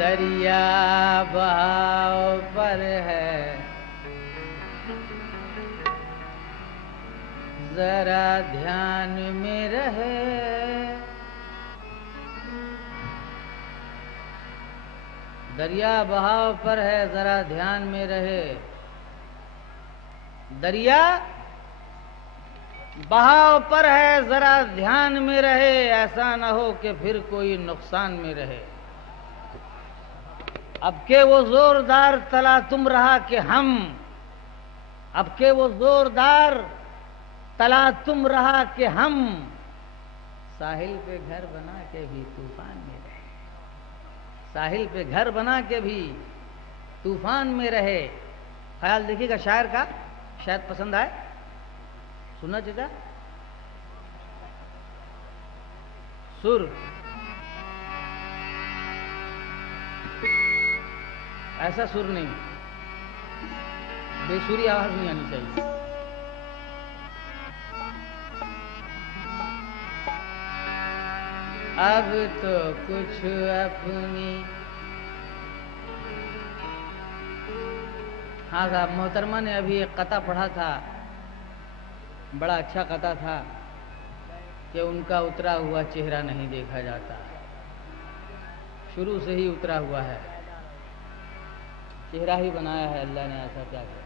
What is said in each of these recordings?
दरिया बहाव पर है, जरा ध्यान में रहे। दरिया बहाव पर है, जरा ध्यान में रहे। दरिया बहाव पर है, जरा ध्यान में रहे। ऐसा न हो कि फिर कोई नुकसान में रहे। अब के वो जोरदार तला तुम रहा कि हम, अब के वो जोरदार तला तुम रहा कि हम, साहिल पे घर बना के भी तूफान में रहे। साहिल पे घर बना के भी तूफान में रहे। ख्याल देखिएगा शायर का, शायद पसंद आए, सुनना चाहता। सुर ऐसा सुर नहीं, बेसुरी आवाज नहीं आनी चाहिए। अब तो कुछ अपनी, हाँ साहब, मोहतरमा ने अभी एक कथा पढ़ा था, बड़ा अच्छा कथा था कि उनका उतरा हुआ चेहरा नहीं देखा जाता। शुरू से ही उतरा हुआ है, चेहरा ही बनाया है अल्लाह ने, ऐसा क्या किया।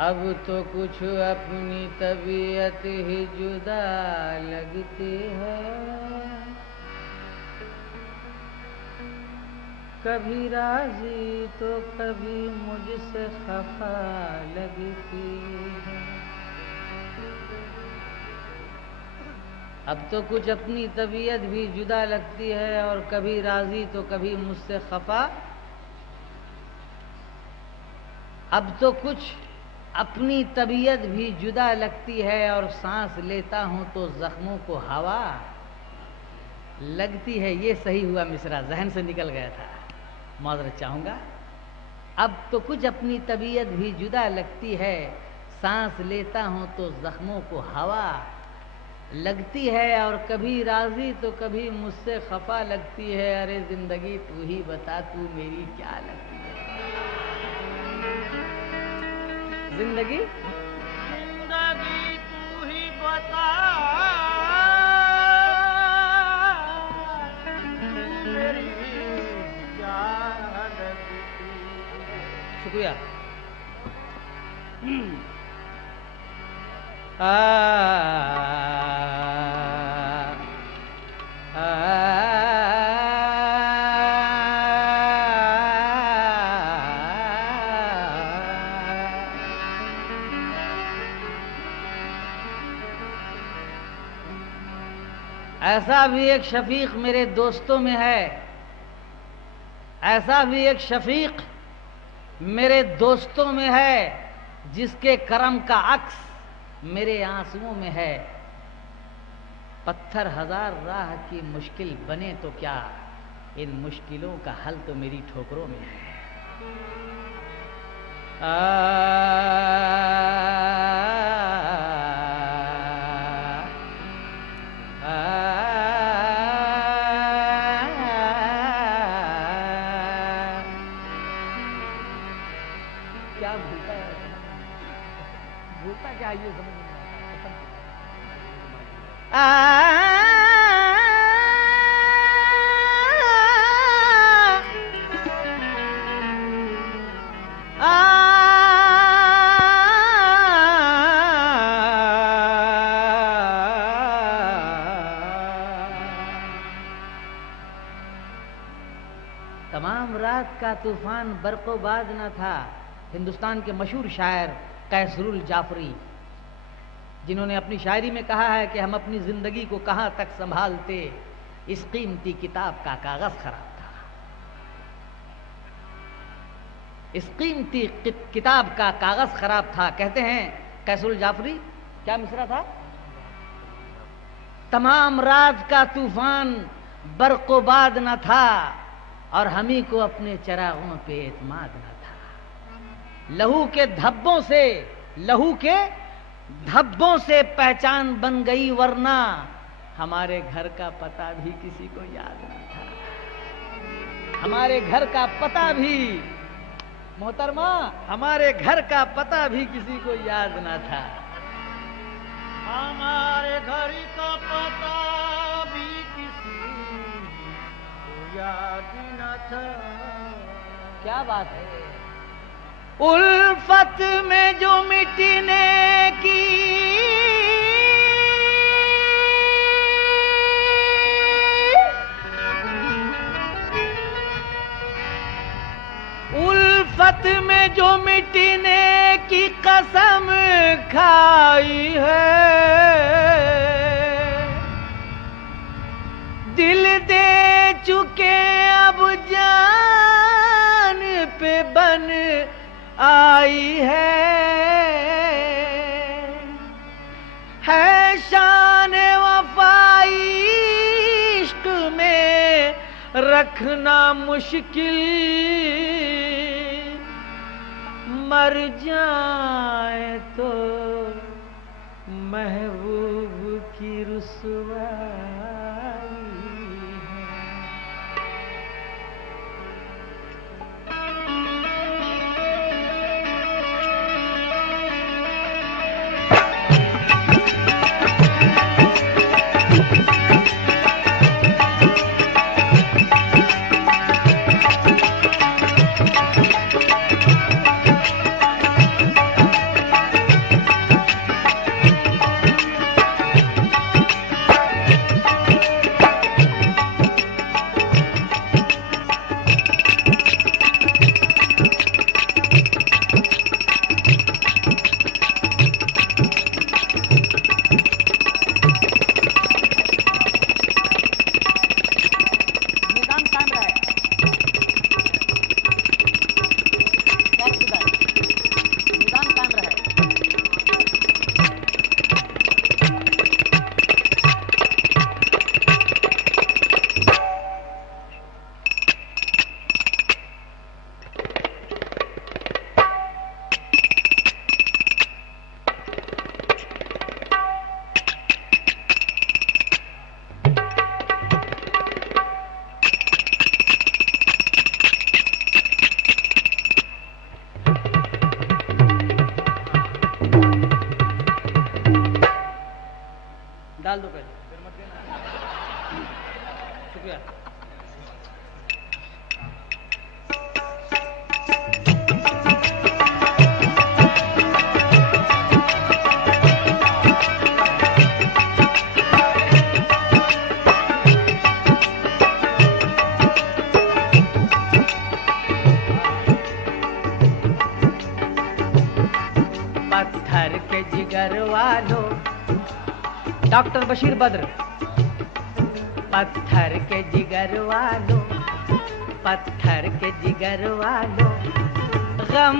अब तो कुछ अपनी तबीयत ही जुदा लगती है, कभी राजी तो कभी मुझसे खफा लगती है। अब तो कुछ अपनी तबीयत भी जुदा लगती है, और कभी राजी तो कभी मुझसे खफा। अब तो कुछ अपनी तबीयत भी जुदा लगती है, और सांस लेता हूं तो जख्मों को हवा लगती है। ये सही हुआ मिसरा, जहन से निकल गया था, माजरत चाहूंगा। अब तो कुछ अपनी तबीयत भी जुदा लगती है, सांस लेता हूं तो जख्मों को हवा लगती है, और कभी राजी तो कभी मुझसे खफा लगती है। अरे जिंदगी तू ही बता, तू मेरी क्या लगती है। जिंदगी जिंदगी तू ही बता, तू मेरी क्या लगती है। शुक्रिया। ऐसा भी एक शफीक मेरे दोस्तों में है, ऐसा भी एक शफीक मेरे दोस्तों में है, जिसके करम का अक्स मेरे आंसुओं में है। पत्थर हजार राह की मुश्किल बने तो क्या, इन मुश्किलों का हल तो मेरी ठोकरों में है। क्या भूलता है, भूलता क्या ये समझ नहीं तमाम रात का तूफान बरको बाद न था। हिंदुस्तान के मशहूर शायर कैसरुल जाफरी, जिन्होंने अपनी शायरी में कहा है कि हम अपनी जिंदगी को कहाँ तक संभालते, इस कीमती किताब का कागज खराब था। इस कीमती किताब का कागज खराब था। कहते हैं कैसरुल जाफरी, क्या मिसरा था? तमाम रात का तूफान बरको बाद न था और हमी को अपने चरागों पे एतमाद न था। लहू के धब्बों से पहचान बन गई, वरना हमारे घर का पता भी किसी को याद न था। हमारे घर का पता भी, मोहतरमा, हमारे घर का पता भी किसी को याद न था। हमारे घर का पता भी किसी को याद न था। क्या बात है। उल्फत में जो मिटने की कसम खाई है, दिल दे चुके अब जान पे बन आई है शान वफाई इश्क में रखना मुश्किल, मर जाए तो महबूब की रुसवाई है। डाल दो पहले, फिर मत देना। शुक्रिया। पत्थर के जिगर वालों, डॉक्टर बशीर बद्र। पत्थर के जिगर वालों, पत्थर के जिगर वालों, गम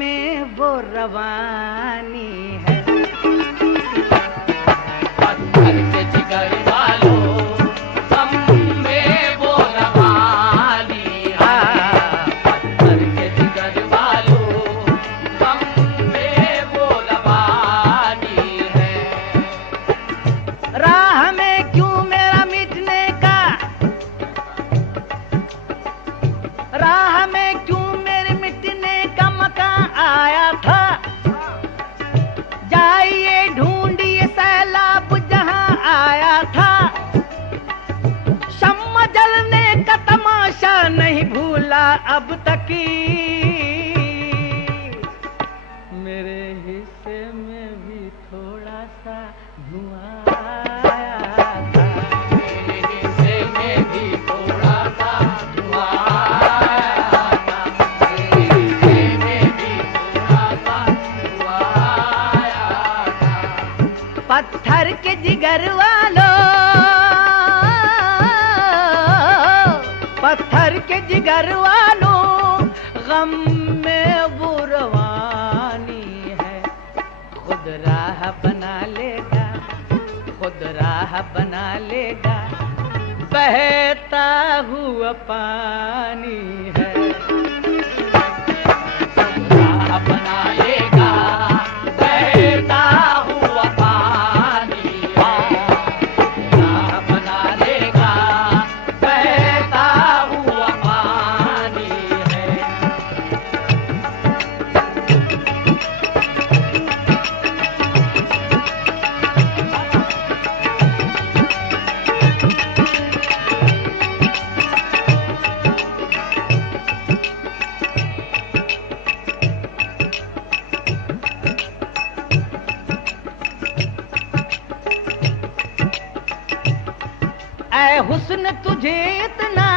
में वो रवानी है। पत्थर के जिगर वालों, गम में वो रवानी है। पत्थर के जिगर वालों, गम में वो रवानी है। राह में क्यों मेरा मिटने का, राह में क्यों मेरे मिटने का मकान आया था। जाइए ढूंढिए सैलाब जहां आया था। शम्मा जलने का तमाशा नहीं भूला अब तक। मेरे हिस्से में भी थोड़ा सा धुआं आया था। मेरे हिस्से में भी थोड़ा सा धुआं जिगर वालों, पत्थर के जिगर वालों, गम में वो रवानी है। खुद राह बना लेगा, खुद राह बना लेगा, बहता हुआ पानी है। राह बना लेगा, बहता हुआ पानी है। राह बना लेगा, बहता हुआ पानी है। ऐ हुस्न तुझे इतना,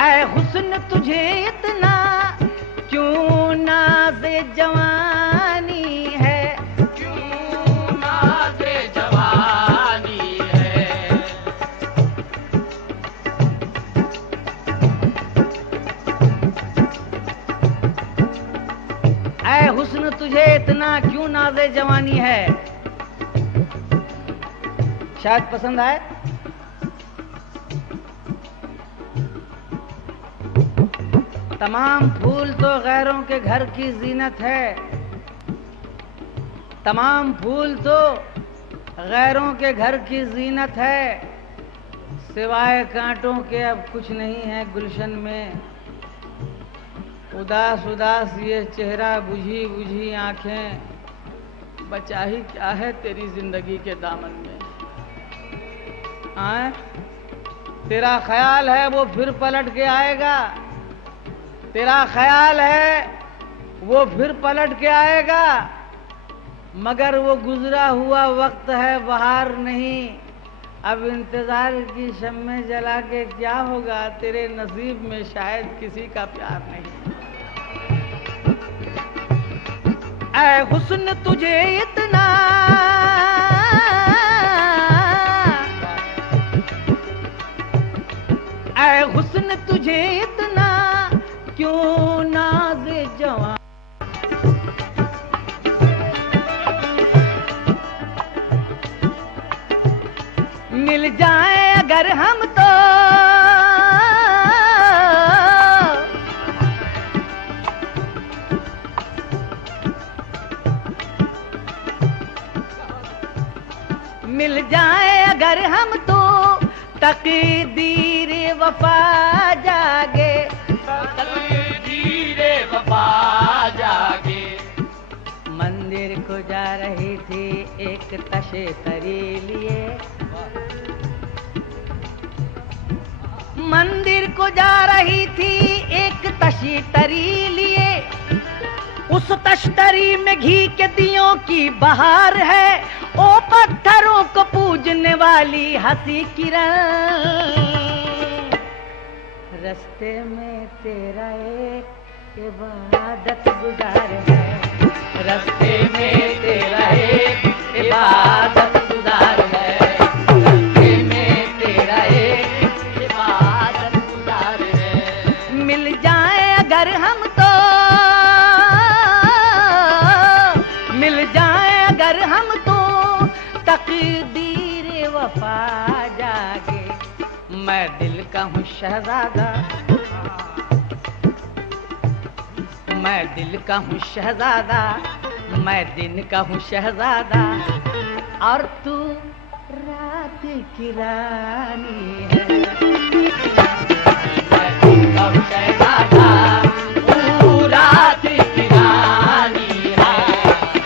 ऐ हुस्न तुझे इतना, क्यों नाज़े जवानी है, क्यों नाज़े जवानी है। ऐ हुस्न तुझे इतना, क्यों नाज़े जवानी है। शायद पसंद आए। तमाम फूल तो गैरों के घर की जीनत है, तमाम फूल तो गैरों के घर की जीनत है। सिवाय कांटों के अब कुछ नहीं है गुलशन में। उदास उदास ये चेहरा, बुझी बुझी आंखें, बचा ही क्या है तेरी जिंदगी के दामन में। आए? तेरा ख्याल है वो फिर पलट के आएगा, तेरा ख्याल है वो फिर पलट के आएगा, मगर वो गुजरा हुआ वक्त है, बहार नहीं। अब इंतजार की शम्में जला के क्या होगा, तेरे नसीब में शायद किसी का प्यार नहीं। ऐ हुस्न तुझे इतना, ऐ हुस्न तुझे इतना, क्यों नाज़े जवान। मिल जाए अगर हम तो, मिल जाए अगर हम तो, तकदीर वफा जागे, तकदीर वफा जागे। मंदिर को जा रही थी एक तशे तरी लिए, मंदिर को जा रही थी एक तशी तरी लिए। उस तश्तरी में घी के दियों की बहार है, ओ पत्थरों को पूजने वाली हंसी किरण। रस्ते में तेरा एक इबादत गुजार है, रस्ते में तेरा एक इबादत गुजार है, रस्ते में तेरा एक इबादत गुजार है। मिल जाए अगर हम तो, मिल जाए अगर हम तो, तकदीर वफा जागे। मैं दिल का हूँ शहजादा, मैं दिल का हूँ शहजादा, मैं दिन का हूँ शहजादा, और तू रात की रानी है। मैं दिन का हूँ शहजादा, तू रात की रानी है।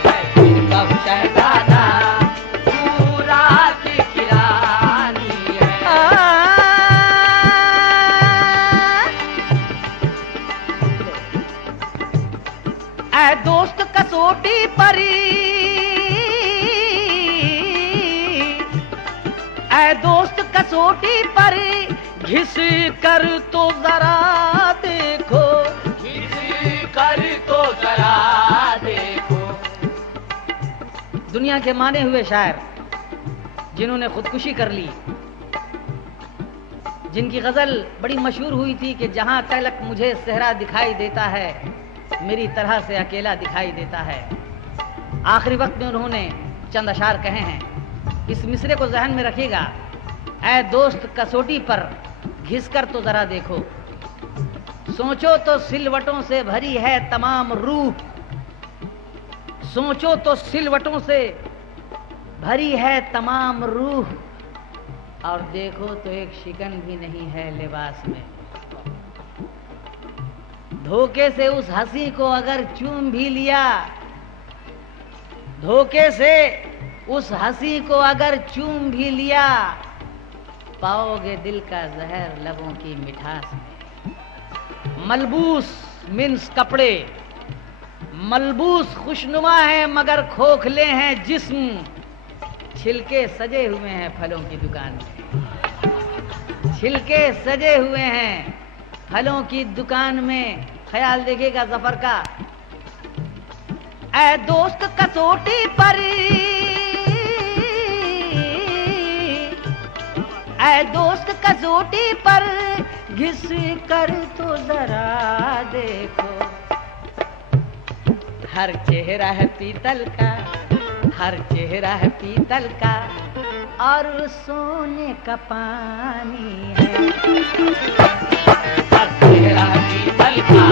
मैं दिन का हूँ शहजादा, तू रात की रानी है। ऐ दोस्त कसौटी परी, ऐ दोस्त कसौटी पर घिस कर तो जरा देखो, घिस कर तो जरा देखो। दुनिया के माने हुए शायर जिन्होंने खुदकुशी कर ली, जिनकी गजल बड़ी मशहूर हुई थी कि जहां तलक मुझे सेहरा दिखाई देता है, मेरी तरह से अकेला दिखाई देता है। आखिरी वक्त में उन्होंने चंद अशार कहे हैं। इस मिसरे को जहन में रखिएगा। ऐ दोस्त कसौटी पर घिसकर तो जरा देखो, सोचो तो सिलवटों से भरी है तमाम रूह, सोचो तो सिलवटों से भरी है तमाम रूह, और देखो तो एक शिकन भी नहीं है लिबास में। धोखे से उस हंसी को अगर चूम भी लिया, धोखे से उस हंसी को अगर चूम भी लिया, पाओगे दिल का जहर लबों की मिठास में। मलबूस मीन्स कपड़े, मलबूस खुशनुमा है मगर खोखले हैं जिस्म, छिलके सजे हुए हैं फलों की दुकान में, छिलके सजे हुए हैं फलों की दुकान में। ख्याल देखिएगा जफर का। ऐ दोस्त कसौटी पर, ऐ दोस्त कसौटी पर घिस कर तो जरा देखो, हर चेहरा है पीतल का, हर चेहरा है पीतल का, और सोने का पानी है। हर चेहरा पीतल का,